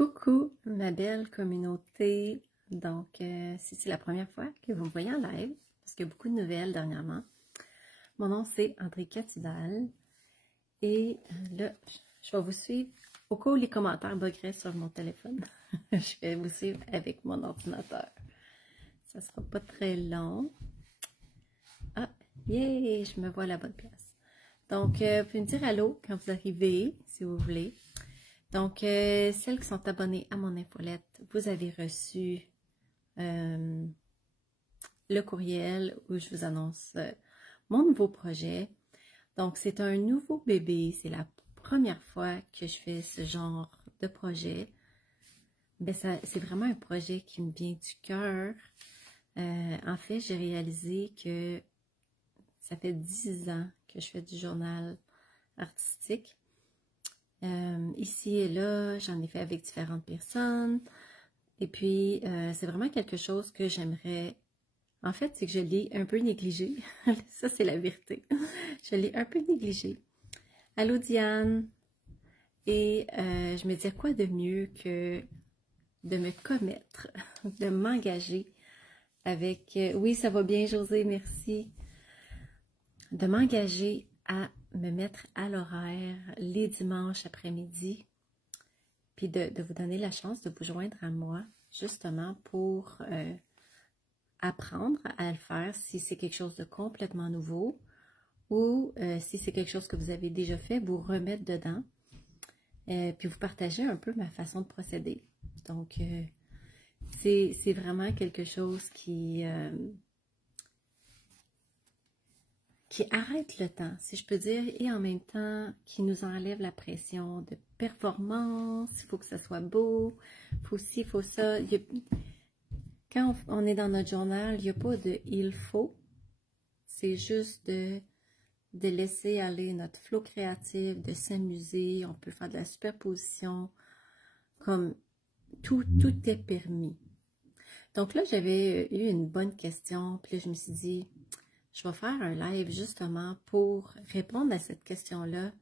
Coucou ma belle communauté, donc si c'est la première fois que vous me voyez en live, parce qu'il y a beaucoup de nouvelles dernièrement, mon nom c'est Andrika Tidal et là je vais vous suivre au cas où les commentaires buggeraient sur mon téléphone, je vais vous suivre avec mon ordinateur, ça sera pas très long. Ah, yeah, je me vois à la bonne place. Donc vous pouvez me dire allô quand vous arrivez, si vous voulez. Donc, celles qui sont abonnées à mon infolette, vous avez reçu le courriel où je vous annonce mon nouveau projet. Donc, c'est un nouveau bébé. C'est la première fois que je fais ce genre de projet. Mais c'est vraiment un projet qui me vient du cœur. En fait, j'ai réalisé que ça fait 10 ans que je fais du journal artistique. Ici et là, j'en ai fait avec différentes personnes. Et puis, c'est vraiment quelque chose que j'aimerais... En fait, c'est que je l'ai un peu négligé. Ça, c'est la vérité. Je l'ai un peu négligé. Allô, Diane! Et je me disais quoi de mieux que de me commettre, de m'engager avec... oui, ça va bien, José, merci. De m'engager à me mettre à l'horaire les dimanches après-midi, puis de vous donner la chance de vous joindre à moi, justement pour apprendre à le faire si c'est quelque chose de complètement nouveau ou si c'est quelque chose que vous avez déjà fait, vous remettre dedans, puis vous partager un peu ma façon de procéder. Donc, c'est vraiment quelque chose qui arrête le temps, si je peux dire, et en même temps, qui nous enlève la pression de performance, il faut que ça soit beau, il faut ci, il faut ça. Quand on est dans notre journal, il n'y a pas de « il faut », c'est juste de laisser aller notre flow créatif, de s'amuser, on peut faire de la superposition, comme tout est permis. Donc là, j'avais eu une bonne question, puis là, je me suis dit... Je vais faire un live justement pour répondre à cette question-là.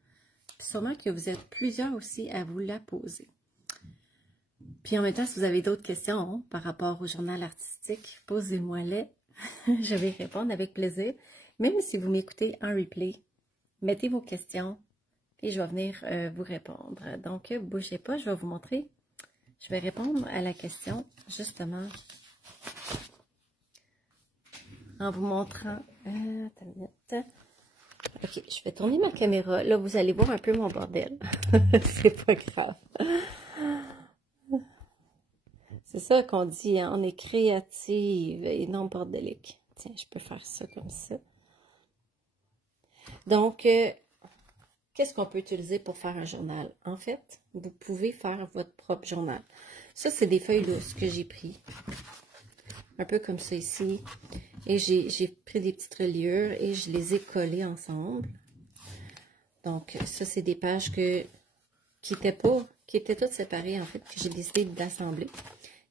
Sûrement que vous êtes plusieurs aussi à vous la poser. Puis en même temps, si vous avez d'autres questions par rapport au journal artistique, posez-moi-les. Je vais répondre avec plaisir. Même si vous m'écoutez en replay, mettez vos questions et je vais venir vous répondre. Donc, bougez pas, je vais vous montrer. Je vais répondre à la question justement en vous montrant... Ok, je vais tourner ma caméra. Là, vous allez voir un peu mon bordel. C'est pas grave. C'est ça qu'on dit, hein? On est créative et non bordélique. Tiens, je peux faire ça comme ça. Donc, qu'est-ce qu'on peut utiliser pour faire un journal? En fait, vous pouvez faire votre propre journal. Ça, c'est des feuilles lousses que j'ai pris. Un peu comme ça ici. Et j'ai pris des petites reliures et je les ai collées ensemble. Donc, ça, c'est des pages qui étaient toutes séparées, en fait, que j'ai décidé d'assembler.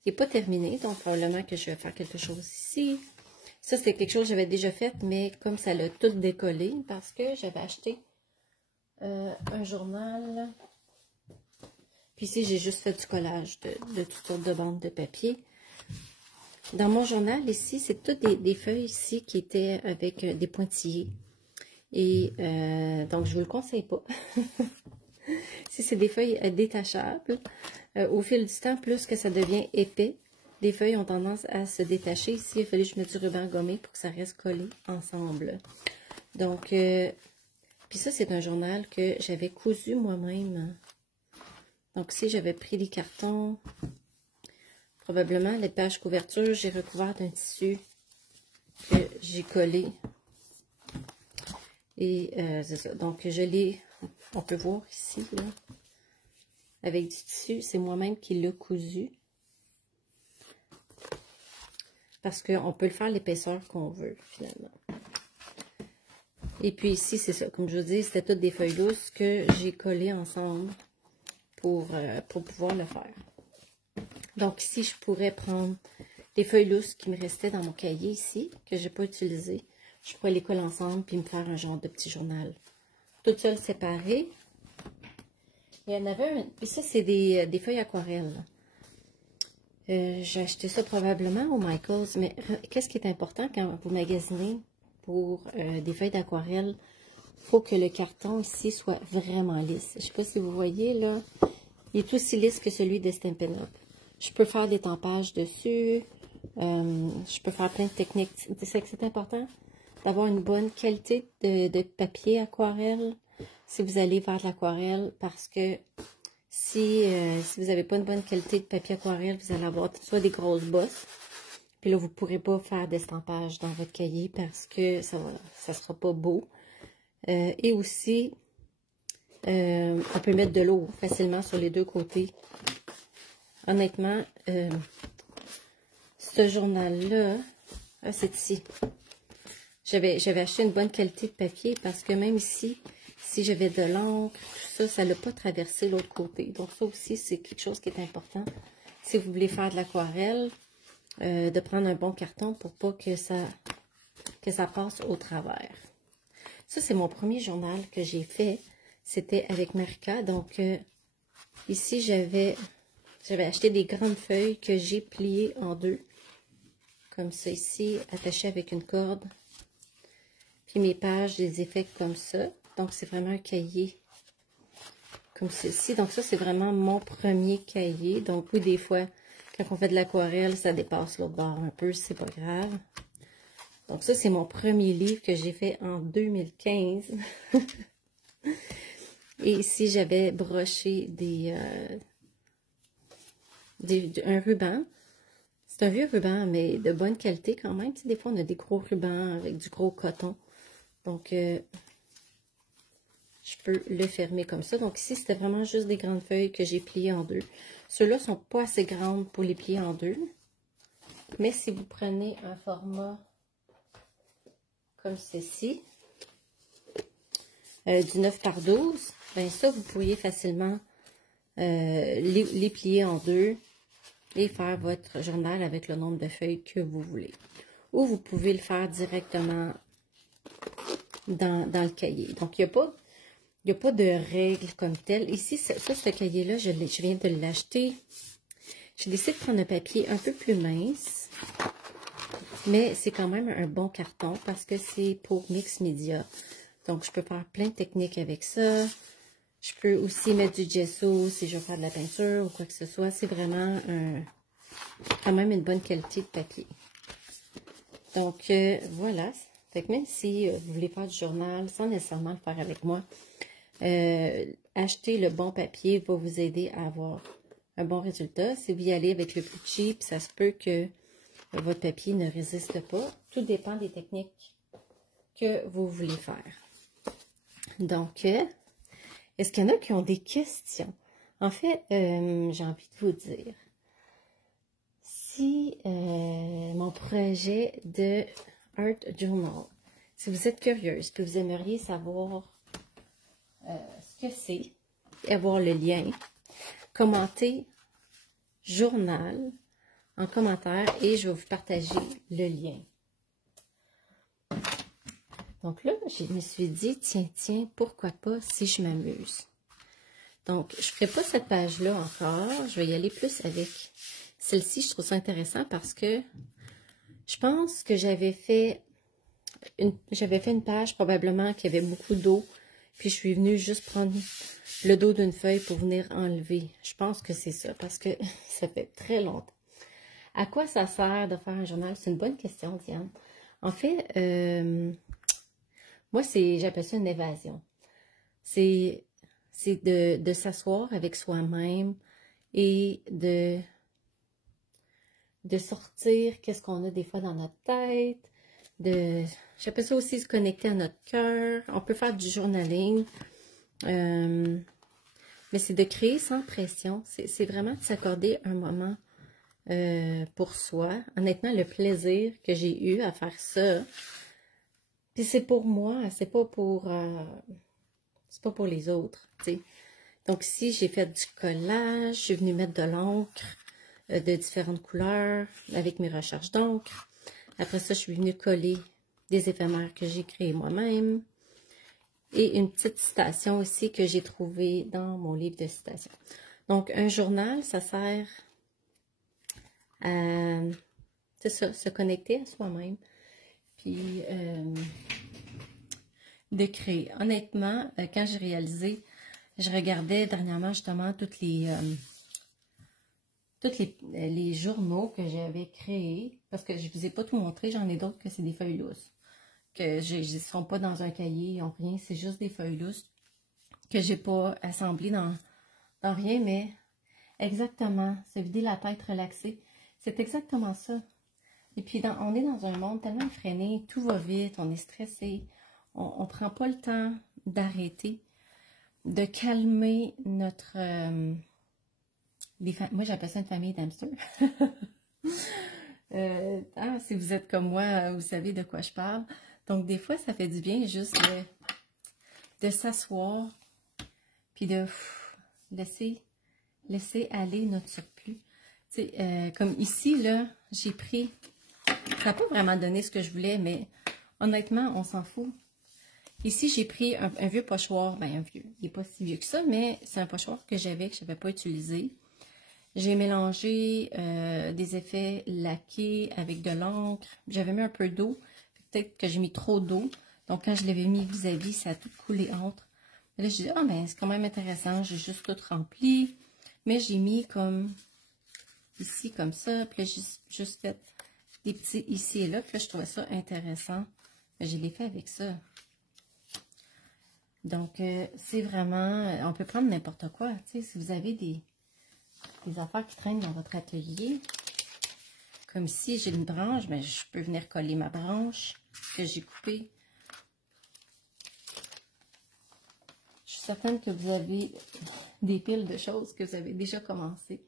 Il n'est pas terminé, donc probablement que je vais faire quelque chose ici. Ça, c'est quelque chose que j'avais déjà fait, mais comme ça l'a tout décollé, parce que j'avais acheté un journal. Puis ici, j'ai juste fait du collage de toutes sortes de bandes de papier. Dans mon journal, ici, c'est toutes des feuilles ici qui étaient avec des pointillés. Et donc, je ne vous le conseille pas. Si c'est des feuilles détachables, au fil du temps, plus que ça devient épais, les feuilles ont tendance à se détacher. Ici, il fallait que je mette du ruban gommé pour que ça reste collé ensemble. Donc, puis ça, c'est un journal que j'avais cousu moi-même. Donc, ici, j'avais pris des cartons... Probablement, les pages couverture, j'ai recouvert d'un tissu que j'ai collé. Et c'est ça. Donc, je l'ai, on peut voir ici, là, avec du tissu. C'est moi-même qui l'ai cousu. Parce qu'on peut le faire l'épaisseur qu'on veut, finalement. Et puis ici, c'est ça. Comme je vous dis, c'était toutes des feuilles lousses que j'ai collées ensemble pour pouvoir le faire. Donc ici, je pourrais prendre les feuilles lousses qui me restaient dans mon cahier ici, que je n'ai pas utilisé. Je pourrais les coller ensemble puis me faire un genre de petit journal. Toutes seules séparées. Il y en avait un. Et ça, c'est des feuilles aquarelles. J'ai acheté ça probablement au Michaels, mais qu'est-ce qui est important quand vous magasinez pour des feuilles d'aquarelle? Il faut que le carton ici soit vraiment lisse. Je ne sais pas si vous voyez là, il est aussi lisse que celui de Stampin' Up. Je peux faire des tampages dessus, je peux faire plein de techniques. C'est important d'avoir une bonne qualité de papier aquarelle si vous allez vers de l'aquarelle, parce que si vous n'avez pas une bonne qualité de papier aquarelle, vous allez avoir soit des grosses bosses, puis là, vous ne pourrez pas faire d'estampage dans votre cahier parce que ça ne sera pas beau. Et aussi, on peut mettre de l'eau facilement sur les deux côtés. Honnêtement, ce journal-là, c'est ici. J'avais acheté une bonne qualité de papier parce que même ici, si j'avais de l'encre, tout ça, ça ne l'a pas traversé l'autre côté. Donc ça aussi, c'est quelque chose qui est important. Si vous voulez faire de l'aquarelle, de prendre un bon carton pour pas que ça passe au travers. Ça, c'est mon premier journal que j'ai fait. C'était avec Marika. Donc, ici, j'avais acheté des grandes feuilles que j'ai pliées en deux. Comme ça ici, attachées avec une corde. Puis mes pages, je les ai faites comme ça. Donc, c'est vraiment un cahier comme ceci. Donc, ça, c'est vraiment mon premier cahier. Donc, oui, des fois, quand on fait de l'aquarelle, ça dépasse l'autre bord un peu. C'est pas grave. Donc, ça, c'est mon premier livre que j'ai fait en 2015. Et ici, j'avais broché un ruban. C'est un vieux ruban, mais de bonne qualité quand même. Tu sais, des fois, on a des gros rubans avec du gros coton. Donc, je peux le fermer comme ça. Donc, ici, c'était vraiment juste des grandes feuilles que j'ai pliées en deux. Ceux-là ne sont pas assez grandes pour les plier en deux. Mais si vous prenez un format comme ceci, du 9 par 12, ben ça, vous pourriez facilement les plier en deux et faire votre journal avec le nombre de feuilles que vous voulez. Ou vous pouvez le faire directement dans le cahier. Donc, il n'y a pas de règles comme telles. Ici, ce cahier-là, je viens de l'acheter. J'ai décidé de prendre un papier un peu plus mince, mais c'est quand même un bon carton parce que c'est pour mix média. Donc, je peux faire plein de techniques avec ça. Je peux aussi mettre du gesso si je veux faire de la peinture ou quoi que ce soit. C'est vraiment quand même une bonne qualité de papier. Donc, voilà. Fait que même si vous voulez faire du journal sans nécessairement le faire avec moi, acheter le bon papier va vous aider à avoir un bon résultat. Si vous y allez avec le plus cheap, ça se peut que votre papier ne résiste pas. Tout dépend des techniques que vous voulez faire. Donc, est-ce qu'il y en a qui ont des questions? En fait, j'ai envie de vous dire, si mon projet de Art Journal, si vous êtes curieuse, que vous aimeriez savoir ce que c'est, et avoir le lien, commentez journal en commentaire et je vais vous partager le lien. Donc là, je me suis dit, tiens, pourquoi pas si je m'amuse. Donc, je ne ferai pas cette page-là encore. Je vais y aller plus avec celle-ci. Je trouve ça intéressant parce que je pense que j'avais fait une page probablement qui avait beaucoup d'eau. Puis, je suis venue juste prendre le dos d'une feuille pour venir enlever. Je pense que c'est ça parce que ça fait très longtemps. À quoi ça sert de faire un journal? C'est une bonne question, Diane. En fait, moi, j'appelle ça une évasion. C'est de s'asseoir avec soi-même et de sortir qu'est-ce qu'on a des fois dans notre tête. J'appelle ça aussi se connecter à notre cœur. On peut faire du journaling. Mais c'est de créer sans pression. C'est vraiment de s'accorder un moment pour soi. Honnêtement, le plaisir que j'ai eu à faire ça, puis c'est pour moi, c'est pas pour les autres, t'sais. Donc ici, j'ai fait du collage, je suis venue mettre de l'encre de différentes couleurs avec mes recherches d'encre. Après ça, je suis venue coller des éphémères que j'ai créés moi-même. Et une petite citation aussi que j'ai trouvée dans mon livre de citations. Donc, un journal, ça sert à, c'est ça, se connecter à soi-même. Puis, de créer. Honnêtement, quand j'ai réalisé, je regardais dernièrement justement toutes les journaux que j'avais créés, parce que je ne vous ai pas tout montré, j'en ai d'autres que c'est des feuilles lousses, que ils ne sont pas dans un cahier, ils n'ont rien, c'est juste des feuilles lousses que j'ai pas assemblées dans rien, mais exactement, se vider la tête, relaxer, c'est exactement ça. Et puis, on est dans un monde tellement effréné, tout va vite, on est stressé, on ne prend pas le temps d'arrêter, de calmer notre... moi, j'appelle ça une famille d'hamsters. Si vous êtes comme moi, vous savez de quoi je parle. Donc, des fois, ça fait du bien juste de s'asseoir, puis de laisser aller notre surplus. Comme ici, là, j'ai pris... Ça n'a pas vraiment donné ce que je voulais, mais honnêtement, on s'en fout. Ici, j'ai pris un vieux pochoir. Ben, un vieux. Il n'est pas si vieux que ça, mais c'est un pochoir que je n'avais pas utilisé. J'ai mélangé des effets laqués avec de l'encre. J'avais mis un peu d'eau. Peut-être que j'ai mis trop d'eau. Donc, quand je l'avais mis vis-à-vis, ça a tout coulé entre. Et là, je dis, ah ben, c'est quand même intéressant. J'ai juste tout rempli. Mais j'ai mis comme ici, comme ça. Puis là, j'ai juste fait des petits ici et là. Puis là, je trouvais ça intéressant. Je l'ai fait avec ça. Donc, c'est vraiment... on peut prendre n'importe quoi. Tu sais, si vous avez des affaires qui traînent dans votre atelier, comme ici, j'ai une branche, mais je peux venir coller ma branche que j'ai coupée. Je suis certaine que vous avez des piles de choses que vous avez déjà commencé,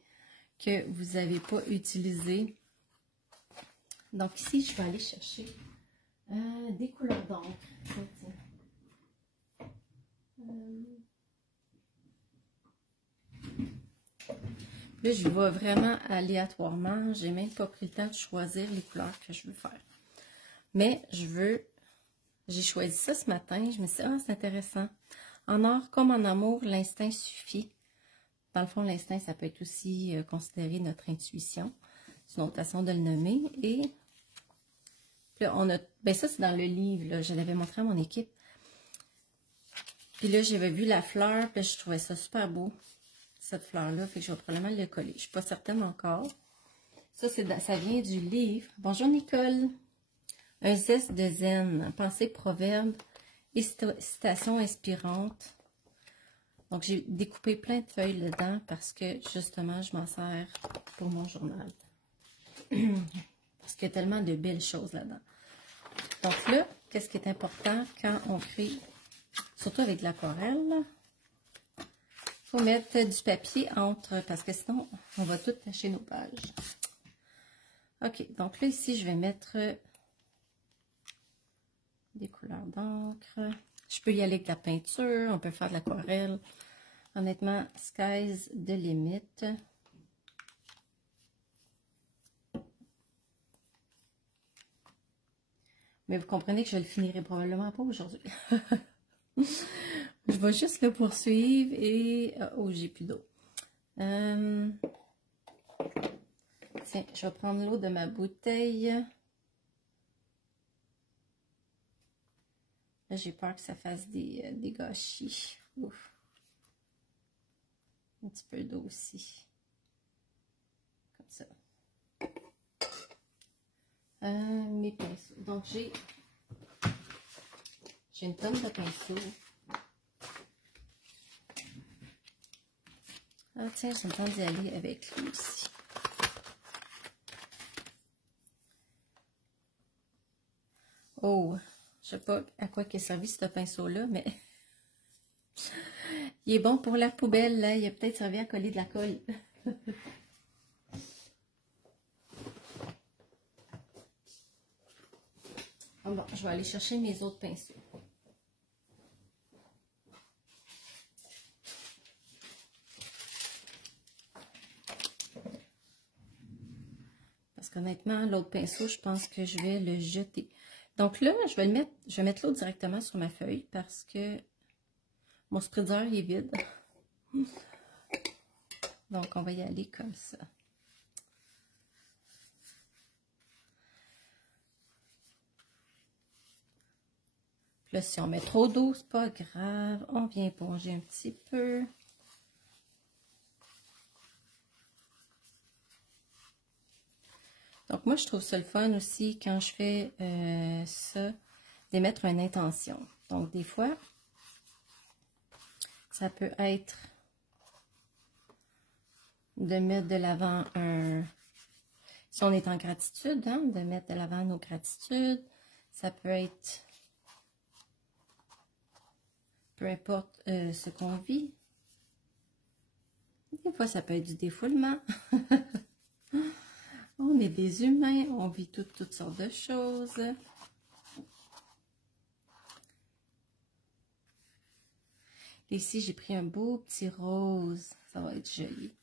que vous n'avez pas utilisées. Donc ici, je vais aller chercher des couleurs d'encre. Là, je vais vraiment aléatoirement. J'ai même pas pris le temps de choisir les couleurs que je veux faire. Mais j'ai choisi ça ce matin. Je me suis dit, ah, c'est intéressant. En or comme en amour, l'instinct suffit. Dans le fond, l'instinct, ça peut être aussi considéré notre intuition. C'est une autre façon de le nommer. Et puis là, ben ça, c'est dans le livre, là. Je l'avais montré à mon équipe. Puis là, j'avais vu la fleur, puis je trouvais ça super beau, cette fleur-là. Fait que je vais probablement le coller. Je suis pas certaine encore. Ça vient du livre. Bonjour, Nicole. Un zeste de zen. Pensée, proverbe et citation inspirante. Donc, j'ai découpé plein de feuilles dedans parce que, justement, je m'en sers pour mon journal. Parce qu'il y a tellement de belles choses là-dedans. Donc là, qu'est-ce qui est important quand on crée, surtout avec de l'aquarelle, il faut mettre du papier entre, parce que sinon, on va tout tacher nos pages. OK, donc là, ici, je vais mettre des couleurs d'encre. Je peux y aller avec de la peinture, on peut faire de l'aquarelle. Honnêtement, sky's the limit. Mais vous comprenez que je le finirai probablement pas aujourd'hui. Je vais juste le poursuivre et... oh, j'ai plus d'eau. Tiens, je vais prendre l'eau de ma bouteille. Là, j'ai peur que ça fasse des gâchis. Ouf. Un petit peu d'eau aussi. Comme ça. Mes pinceaux. Donc, j'ai une tonne de pinceaux. Ah, tiens, j'ai le temps d'y aller avec lui aussi. Oh, je sais pas à quoi il est servi ce pinceau-là, mais il est bon pour la poubelle, là. Il a peut-être servi à coller de la colle. Ah bon, je vais aller chercher mes autres pinceaux. Parce qu'honnêtement, l'autre pinceau, je pense que je vais le jeter. Donc là, je vais mettre l'eau directement sur ma feuille parce que mon spreader il est vide. Donc, on va y aller comme ça. Là, si on met trop d'eau, c'est pas grave. On vient éponger un petit peu. Donc, moi, je trouve ça le fun aussi quand je fais ça, d'émettre une intention. Donc, des fois, ça peut être de mettre de l'avant un... Si on est en gratitude, hein, de mettre de l'avant nos gratitudes. Ça peut être... Peu importe ce qu'on vit. Des fois, ça peut être du défoulement. On est des humains, on vit toutes sortes de choses. Et ici, j'ai pris un beau petit rose. Ça va être joli.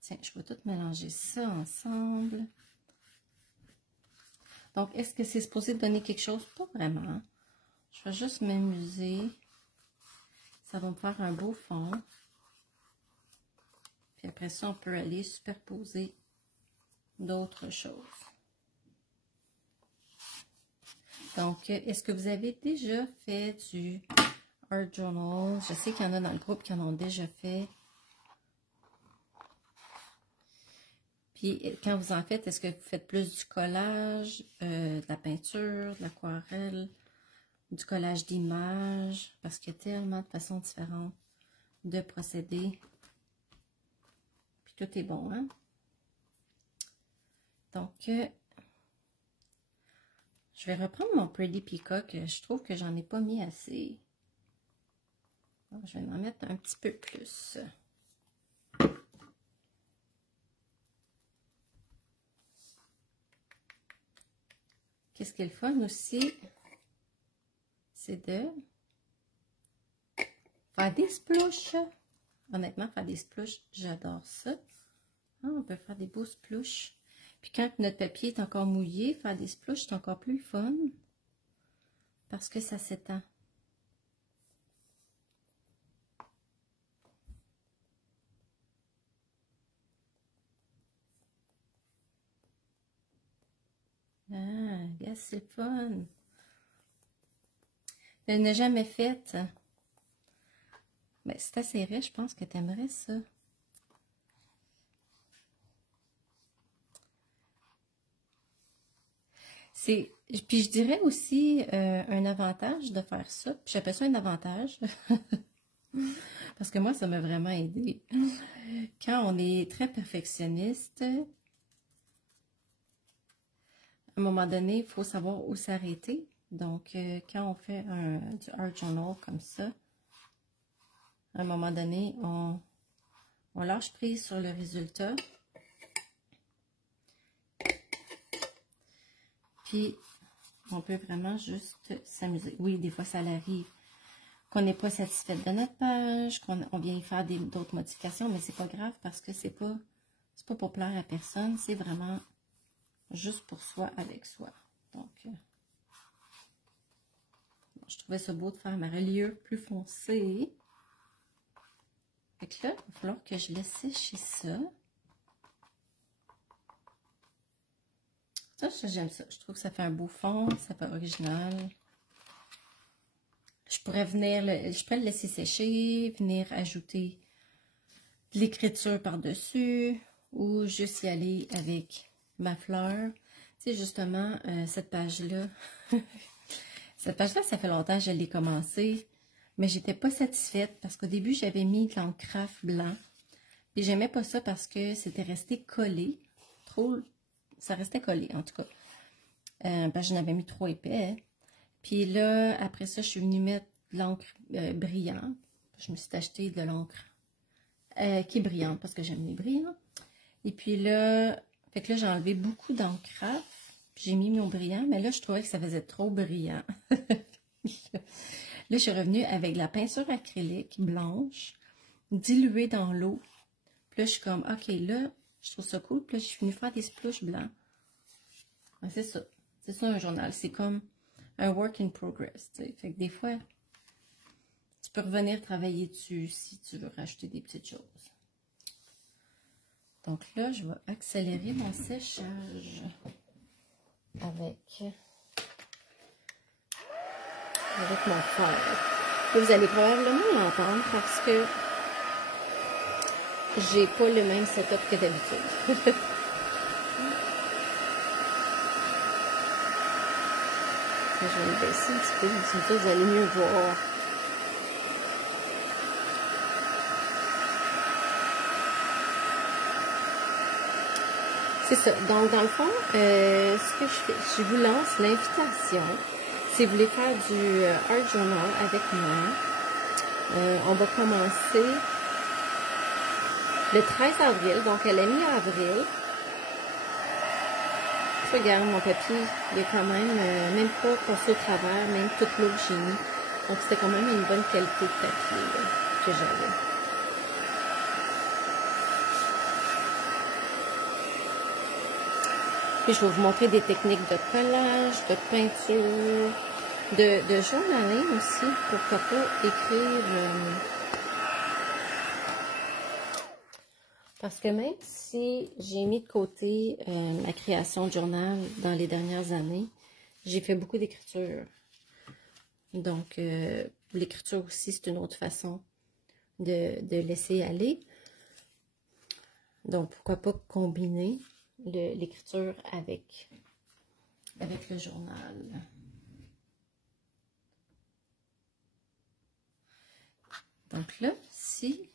Tiens, je vais tout mélanger ça ensemble. Donc, est-ce que c'est supposé donner quelque chose? Pas vraiment. Je vais juste m'amuser. Ça va me faire un beau fond. Puis après ça, on peut aller superposer d'autres choses. Donc, est-ce que vous avez déjà fait du Art Journal? Je sais qu'il y en a dans le groupe qui en ont déjà fait. Puis, quand vous en faites, est-ce que vous faites plus du collage, de la peinture, de l'aquarelle, du collage d'images? Parce qu'il y a tellement de façons différentes de procéder. Puis, tout est bon, hein? Donc, je vais reprendre mon Pretty Peacock. Je trouve que j'en ai pas mis assez. Donc, je vais en mettre un petit peu plus. Qu'est-ce qui est le fun aussi, c'est de faire des splouches. Honnêtement, faire des splouches, j'adore ça. Ah, on peut faire des beaux splouches. Puis quand notre papier est encore mouillé, faire des splouches, c'est encore plus fun. Parce que ça s'étend. Ah, yes, c'est fun. Je n'ai jamais fait. Mais c'est assez riche, je pense que tu aimerais ça. Puis je dirais aussi un avantage de faire ça. Puis j'appelle ça un avantage. Parce que moi, ça m'a vraiment aidé. Quand on est très perfectionniste, à un moment donné, il faut savoir où s'arrêter. Donc, quand on fait du Art Journal comme ça, à un moment donné, on lâche prise sur le résultat. Puis, on peut vraiment juste s'amuser. Oui, des fois, ça arrive qu'on n'est pas satisfait de notre page, qu'on vient y faire d'autres modifications, mais c'est pas grave parce que c'est pas pour plaire à personne, c'est vraiment juste pour soi avec soi. Donc, je trouvais ça beau de faire ma reliure plus foncée. Fait que là, il va falloir que je laisse sécher ça. Ça, j'aime ça. Je trouve que ça fait un beau fond, ça fait original. Je pourrais le laisser sécher, venir ajouter de l'écriture par-dessus ou juste y aller avec ma fleur. Tu sais, justement, cette page-là, ça fait longtemps que je l'ai commencé, mais j'étais pas satisfaite parce qu'au début, j'avais mis de l'encre craft blanc. Et j'aimais pas ça parce que c'était resté collé. Ça restait collé, en tout cas. Parce que je n'avais mis trop épais. Puis là, après ça, je suis venue mettre de l'encre brillante. Je me suis acheté de l'encre qui est brillante parce que j'aime les brillants. Et puis là, j'ai enlevé beaucoup d'encre craft. Puis j'ai mis mon brillant, mais là, je trouvais que ça faisait trop brillant. Là, je suis revenue avec de la peinture acrylique blanche, diluée dans l'eau. Puis là, je suis comme, OK, là, Je trouve ça cool. Puis là, je suis venue faire des splouches blancs. Ouais, c'est ça. C'est ça un journal. C'est comme un work in progress. T'sais. Fait que des fois, tu peux revenir travailler dessus si tu veux rajouter des petites choses. Donc là, je vais accélérer mon séchage avec mon fer. Là, vous allez probablement l'entendre parce que j'ai pas le même setup que d'habitude. Je vais me baisser un petit peu, comme ça vous allez mieux voir. C'est ça. Donc, dans le fond, ce que je fais, je vous lance l'invitation. Si vous voulez faire du art journal avec moi, on va commencer le 13 avril, donc à la mi-avril. Regarde, mon papier, il est quand même pas passé au travers, même toute l'eau que j'ai mis. Donc, c'était quand même une bonne qualité de papier là, que j'avais. Puis, je vais vous montrer des techniques de collage, de peinture, de journaling aussi. Pourquoi pas écrire... Parce que même si j'ai mis de côté ma création de journal dans les dernières années, j'ai fait beaucoup d'écriture. Donc, l'écriture aussi, c'est une autre façon de laisser aller. Donc, pourquoi pas combiner l'écriture avec le journal. Donc là, si...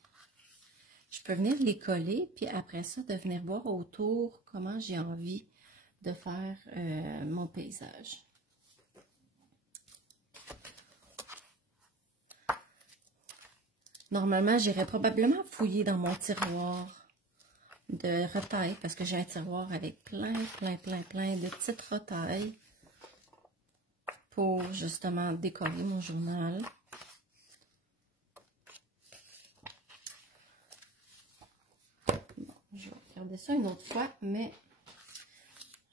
je peux venir les coller, puis après ça, de venir voir autour comment j'ai envie de faire mon paysage. Normalement, j'irais probablement fouiller dans mon tiroir de retailles, parce que j'ai un tiroir avec plein de petites retailles pour justement décorer mon journal. Je vais regarder ça une autre fois, mais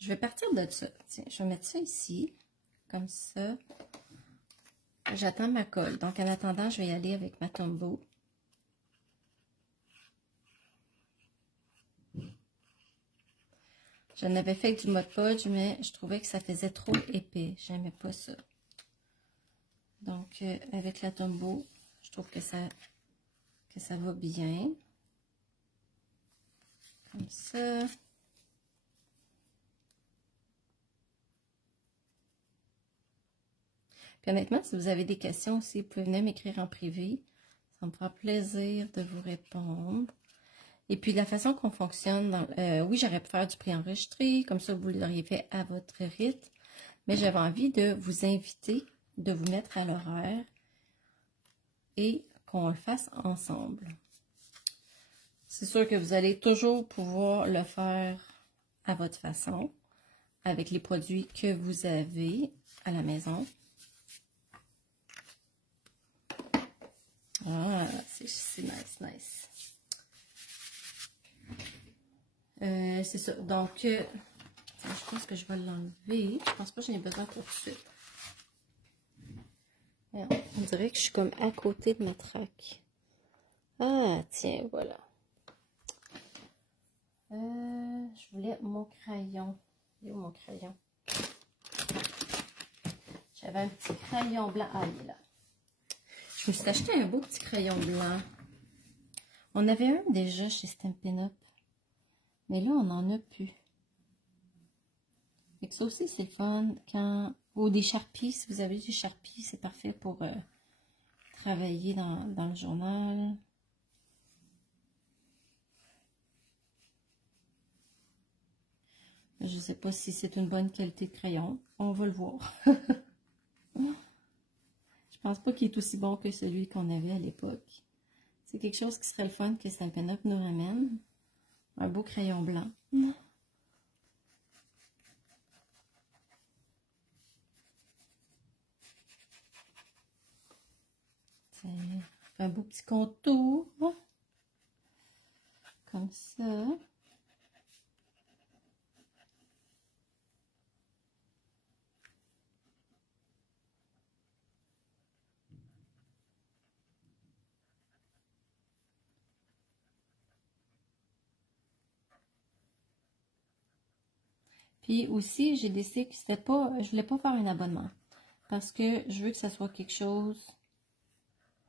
je vais partir de ça. Tiens, je vais mettre ça ici, comme ça. J'attends ma colle. Donc, en attendant, je vais y aller avec ma Tombow. Je n'avais fait que du Mod Podge, mais je trouvais que ça faisait trop épais. J'aimais pas ça. Donc, avec la Tombow, je trouve que ça va bien. Comme ça. Puis honnêtement, si vous avez des questions aussi, vous pouvez venir m'écrire en privé. Ça me fera plaisir de vous répondre. Et puis, la façon qu'on fonctionne, oui, j'aurais pu faire du préenregistré, comme ça, vous l'auriez fait à votre rythme. Mais j'avais envie de vous inviter, de vous mettre à l'horaire et qu'on le fasse ensemble. C'est sûr que vous allez toujours pouvoir le faire à votre façon, avec les produits que vous avez à la maison. Ah, c'est nice. C'est ça. Donc, je pense que je vais l'enlever. Je pense pas que j'en ai besoin tout de suite. Alors, on dirait que je suis comme à côté de ma traque. Ah, tiens, voilà. Je voulais mon crayon. Il est où mon crayon? J'avais un petit crayon blanc. Ah, il est là. Je me suis acheté un beau petit crayon blanc. On avait un déjà chez Stampin' Up. Mais là, on n'en a plus. Et ça aussi, c'est le fun. Ou des Sharpies, si vous avez des Sharpies, c'est parfait pour travailler dans le journal. Je ne sais pas si c'est une bonne qualité de crayon. On va le voir. Je pense pas qu'il est aussi bon que celui qu'on avait à l'époque. C'est quelque chose qui serait le fun que Stampin' Up nous ramène. Un beau crayon blanc. Un beau petit contour. Comme ça. Puis aussi, j'ai décidé que c'était pas, je voulais pas faire un abonnement. Parce que je veux que ça soit quelque chose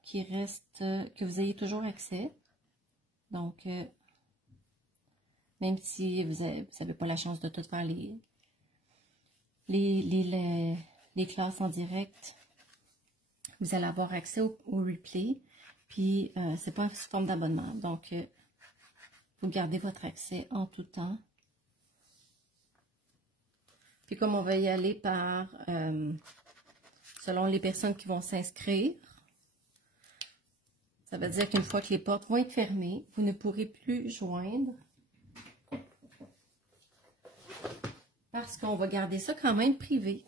qui reste, que vous ayez toujours accès. Donc, même si vous n'avez pas la chance de tout faire les classes en direct, vous allez avoir accès au replay. Puis, c'est pas une forme d'abonnement. Donc, vous gardez votre accès en tout temps. Puis, comme on va y aller par, selon les personnes qui vont s'inscrire, ça veut dire qu'une fois que les portes vont être fermées, vous ne pourrez plus joindre. Parce qu'on va garder ça quand même privé.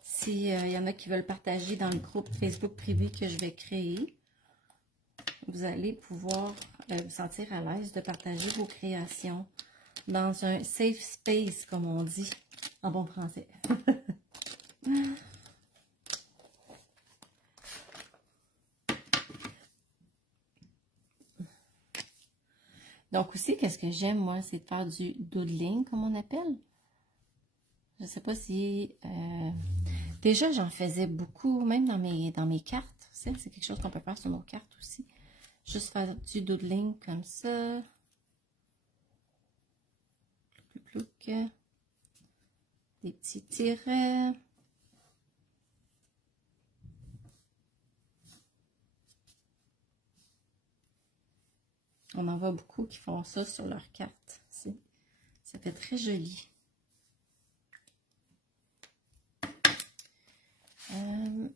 S'il y en a qui veulent partager dans le groupe Facebook privé que je vais créer, vous allez pouvoir vous sentir à l'aise de partager vos créations dans un safe space, comme on dit en bon français. Donc aussi, qu'est-ce que j'aime, moi, c'est de faire du doodling, comme on appelle. Je ne sais pas si... déjà, j'en faisais beaucoup, même dans mes cartes. C'est quelque chose qu'on peut faire sur nos cartes aussi. Juste faire du doodling comme ça. Plouc, plouc. Des petits tirets. On en voit beaucoup qui font ça sur leurs cartes. Ça fait très joli.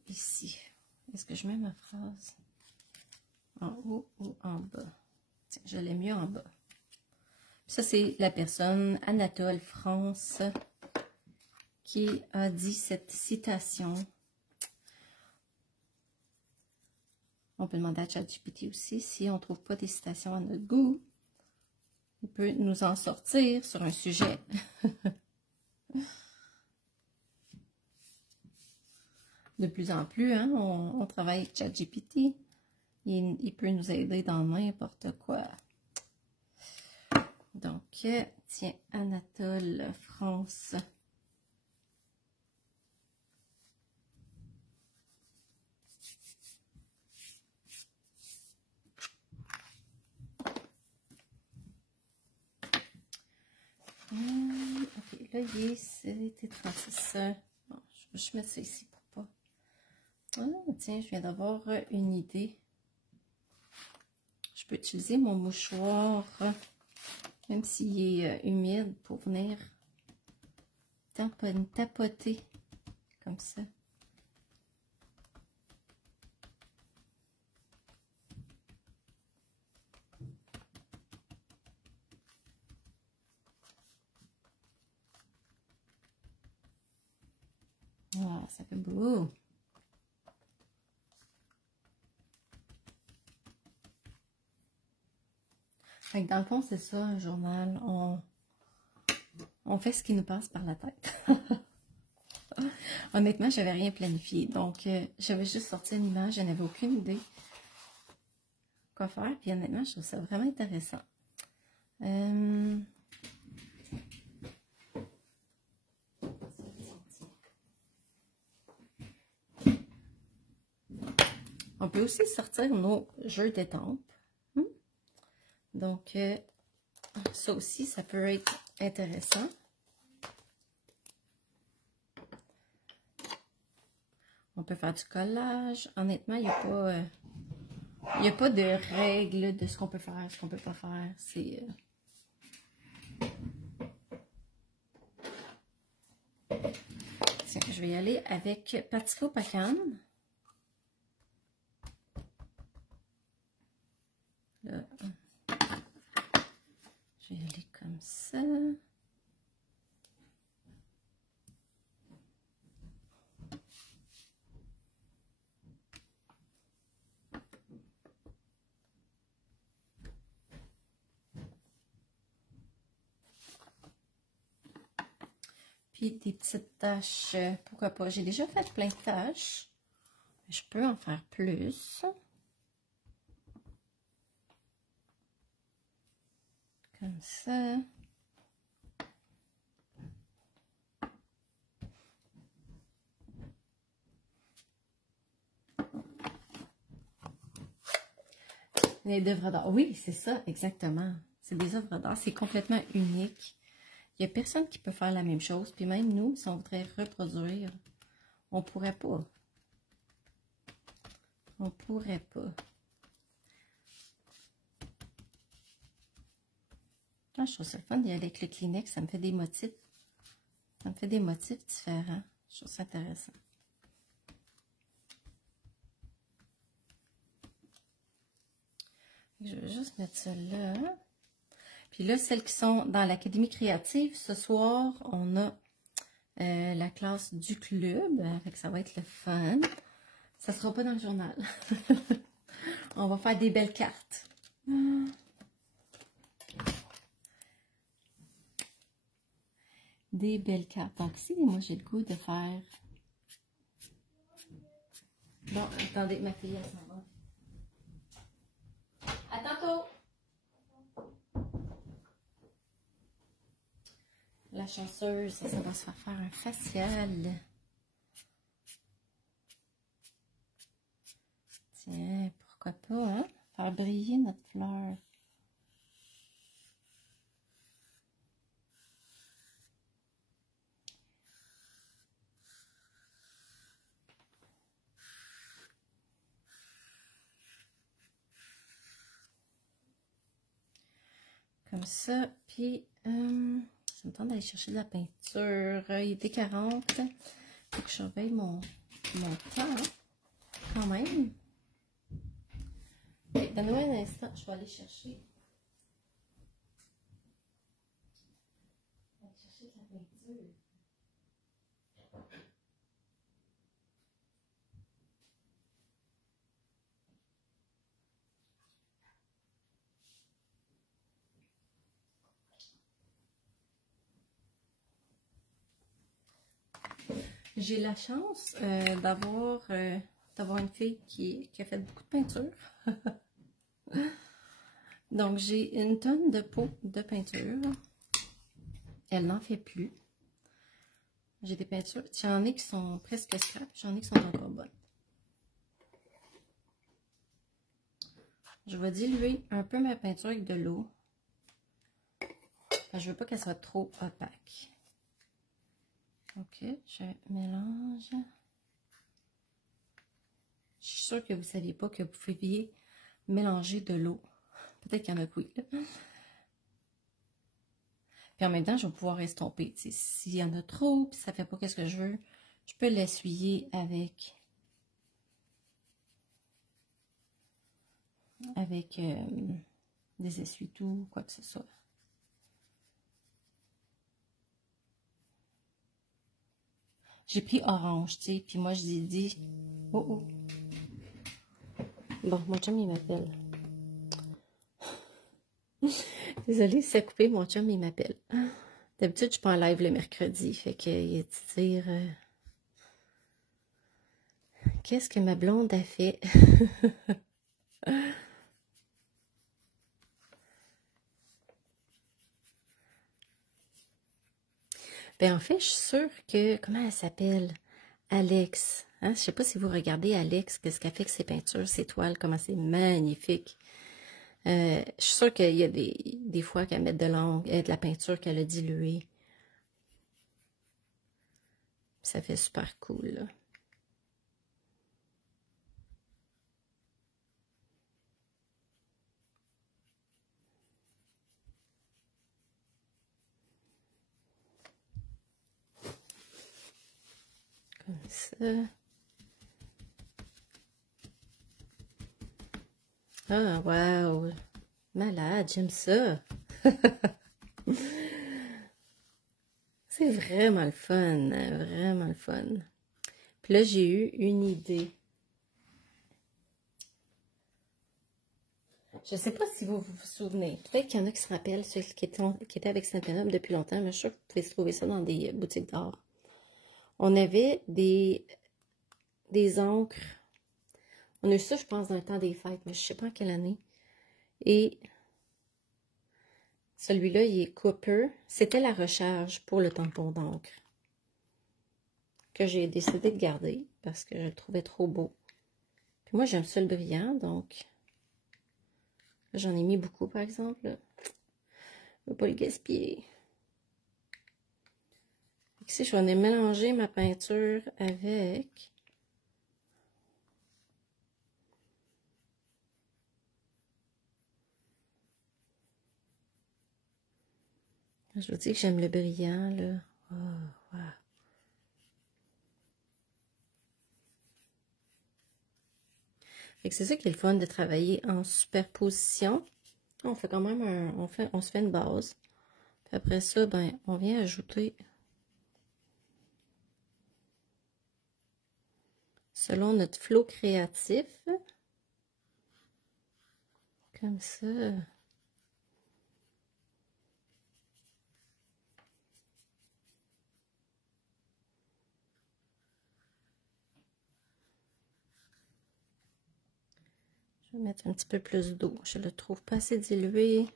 Ici, est-ce que je mets ma phrase en haut ou en bas? Tiens, je l'ai mieux en bas. Ça, c'est la personne Anatole France qui a dit cette citation. On peut demander à ChatGPT aussi si on ne trouve pas des citations à notre goût. Il peut nous en sortir sur un sujet. De plus en plus, hein, on travaille avec ChatGPT. Il peut nous aider dans n'importe quoi. Donc, tiens, Anatole France. Ok, là, c'était 36. Bon, je vais juste mettre ça ici pour pas. Ah, tiens, je viens d'avoir une idée. Je peux utiliser mon mouchoir, même s'il est humide, pour venir tapoter comme ça. Wow, ça fait beau. Fait que dans le fond, c'est ça, un journal. On fait ce qui nous passe par la tête. Honnêtement, je n'avais rien planifié. Donc, j'avais juste sorti une image. Je n'avais aucune idée quoi faire. Puis honnêtement, je trouve ça vraiment intéressant. On peut aussi sortir nos jeux d'étampes. Donc, ça aussi, ça peut être intéressant. On peut faire du collage. Honnêtement, il n'y a pas de règles de ce qu'on peut faire, ce qu'on peut pas faire. C'est... Tiens, je vais y aller avec Patiko Pacan. Là, je vais y aller comme ça. Puis des petites taches, pourquoi pas. J'ai déjà fait plein de taches. Je peux en faire plus. Comme ça. Les œuvres d'art. Oui, c'est ça, exactement. C'est des œuvres d'art. C'est complètement unique. Il n'y a personne qui peut faire la même chose. Puis même nous, si on voudrait reproduire, on pourrait pas. On pourrait pas. Ah, je trouve ça le fun d'y aller avec le Kleenex. Ça me fait des motifs. Ça me fait des motifs différents. Je trouve ça intéressant. Je vais juste mettre ça là. Puis là, celles qui sont dans l'Académie créative, ce soir, on a la classe du club. Fait que ça va être le fun. Ça sera pas dans le journal. On va faire des belles cartes. Des belles cartes. Donc, si moi j'ai le goût de faire... Bon, attendez, ma fille, elle s'en va. À tantôt! La chanceuse, ça va se faire un facial. Tiens, pourquoi pas, hein? Faire briller notre fleur. Comme ça, puis ça me tente d'aller chercher de la peinture. Il était 40. Faut que je surveille mon temps, hein, quand même. Donne-moi un instant, je vais aller chercher. Je vais aller chercher de la peinture. J'ai la chance d'avoir une fille qui a fait beaucoup de peinture. Donc, j'ai une tonne de pots de peinture. Elle n'en fait plus. J'ai des peintures. J'en ai qui sont presque scrap. J'en ai qui sont encore bonnes. Je vais diluer un peu ma peinture avec de l'eau. Je veux pas qu'elle soit trop opaque. Ok, je mélange. Je suis sûre que vous ne saviez pas que vous pouviez mélanger de l'eau. Peut-être qu'il y en a que oui. Puis en même temps, je vais pouvoir estomper. S'il y en a trop, puis ça ne fait pas ce que je veux, je peux l'essuyer avec des essuie-tout, quoi que ce soit. J'ai pris orange, tu sais, puis moi, je lui ai dit... Oh, oh. Bon, mon chum, il m'appelle. Désolée, c'est coupé, mon chum, il m'appelle. D'habitude, je suis pas en live le mercredi, fait qu'il a dit dire... Qu'est-ce que ma blonde a fait? Ben, en fait, je suis sûre que... Comment elle s'appelle? Alex. Hein? Je sais pas si vous regardez Alex, qu'est-ce qu'elle fait avec ses peintures, ses toiles, comment c'est magnifique. Je suis sûre qu'il y a des fois qu'elle met de la peinture qu'elle a diluée. Ça fait super cool, là. Comme ça. Ah, wow! Malade, j'aime ça! C'est vraiment le fun, vraiment le fun. Puis là, j'ai eu une idée. Je ne sais pas si vous vous souvenez. Peut-être qu'il y en a qui se rappellent, ceux qui étaient avec Saint-Pénople depuis longtemps, mais je suis sûre que vous pouvez trouver ça dans des boutiques d'art. On avait des encres. On a eu ça, je pense, dans le temps des fêtes, mais je ne sais pas en quelle année. Et celui-là, il est Cooper. C'était la recharge pour le tampon d'encre que j'ai décidé de garder parce que je le trouvais trop beau. Puis moi, j'aime ça le brillant, donc J'en ai mis beaucoup, par exemple. Là. Je ne veux pas le gaspiller. Ici, je vais mélanger ma peinture avec... Je vous dis que j'aime le brillant, là. Oh, wow. C'est ça qui est le fun de travailler en superposition. On fait quand même on se fait une base. Puis après ça, ben, on vient ajouter selon notre flot créatif. Comme ça. Je vais mettre un petit peu plus d'eau. Je le trouve pas assez dilué.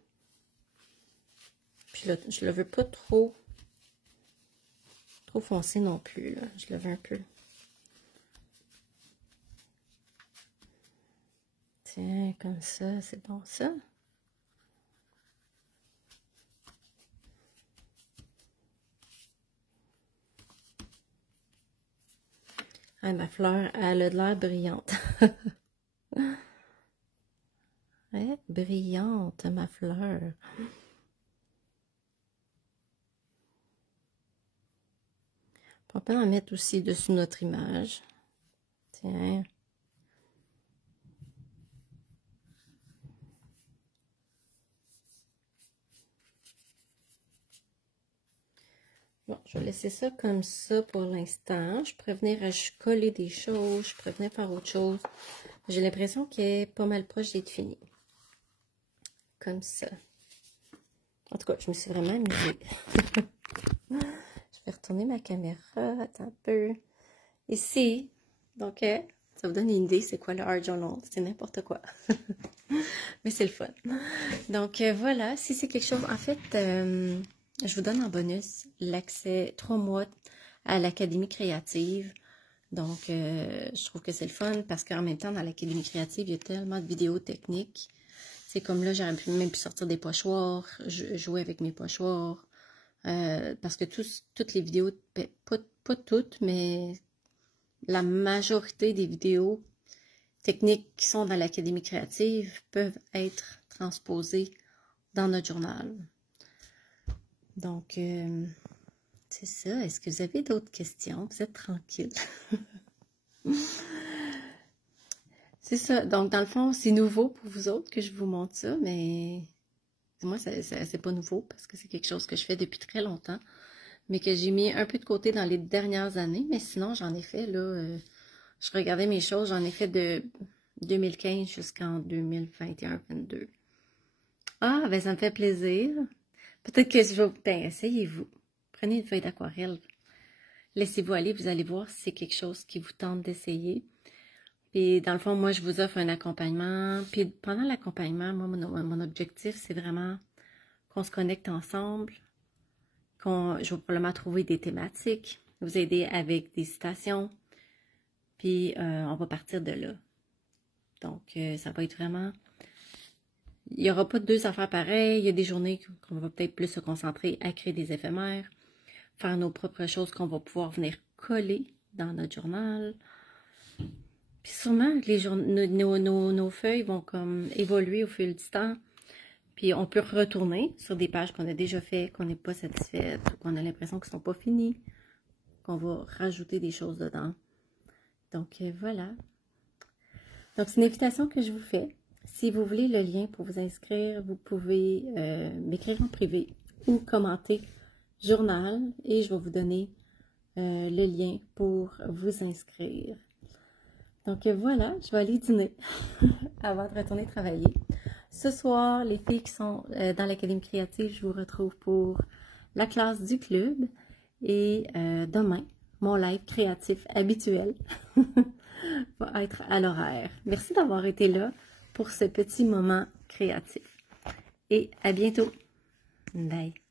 Puis là, je le veux pas trop foncé non plus. Là. Je le veux un peu. Tiens, comme ça, c'est bon ça. Ah, ma fleur, elle a de l'air brillante. Ouais, brillante, ma fleur. On peut en mettre aussi dessus notre image. Tiens. Bon, je vais laisser ça comme ça pour l'instant. Je pourrais venir coller des choses, je pourrais venir faire autre chose. J'ai l'impression qu'elle est pas mal proche d'être finie. Comme ça. En tout cas, je me suis vraiment amusée. Je vais retourner ma caméra. Attends un peu. Ici, donc, ça vous donne une idée, c'est quoi le Art Journal. C'est n'importe quoi. Mais c'est le fun. Donc, voilà. Si c'est quelque chose... En fait, je vous donne en bonus l'accès 3 mois à l'Académie créative. Donc, je trouve que c'est le fun parce qu'en même temps, dans l'Académie créative, il y a tellement de vidéos techniques. C'est comme là, j'aurais même pu sortir des pochoirs, jouer avec mes pochoirs. Parce que toutes les vidéos, pas toutes, mais la majorité des vidéos techniques qui sont dans l'Académie créative peuvent être transposées dans notre journal. Donc, c'est ça. Est-ce que vous avez d'autres questions? Vous êtes tranquille. C'est ça. Donc, dans le fond, c'est nouveau pour vous autres que je vous montre ça, mais moi, c'est pas nouveau parce que c'est quelque chose que je fais depuis très longtemps, mais que j'ai mis un peu de côté dans les dernières années. Mais sinon, j'en ai fait, là, je regardais mes choses, j'en ai fait de 2015 jusqu'en 2021-22. Ah, ben ça me fait plaisir. Peut-être que je vais... Ben, essayez-vous. Prenez une feuille d'aquarelle. Laissez-vous aller, vous allez voir si c'est quelque chose qui vous tente d'essayer. Puis, dans le fond, moi, je vous offre un accompagnement. Puis, pendant l'accompagnement, moi, mon objectif, c'est vraiment qu'on se connecte ensemble. Je vais probablement trouver des thématiques, vous aider avec des citations. Puis, on va partir de là. Donc, ça va être vraiment... Il n'y aura pas deux affaires pareilles. Il y a des journées qu'on va peut-être plus se concentrer à créer des éphémères, faire nos propres choses qu'on va pouvoir venir coller dans notre journal. Puis sûrement, nos feuilles vont comme évoluer au fil du temps. Puis on peut retourner sur des pages qu'on a déjà fait, qu'on n'est pas satisfaite, ou qu'on a l'impression qu'elles ne sont pas finies, qu'on va rajouter des choses dedans. Donc voilà. Donc c'est une invitation que je vous fais. Si vous voulez le lien pour vous inscrire, vous pouvez m'écrire en privé ou commenter journal et je vais vous donner le lien pour vous inscrire. Donc voilà, je vais aller dîner avant de retourner travailler. Ce soir, les filles qui sont dans l'Académie créative, je vous retrouve pour la classe du club. Et demain, mon live créatif habituel va être à l'horaire. Merci d'avoir été là pour ce petit moment créatif. Et à bientôt. Bye.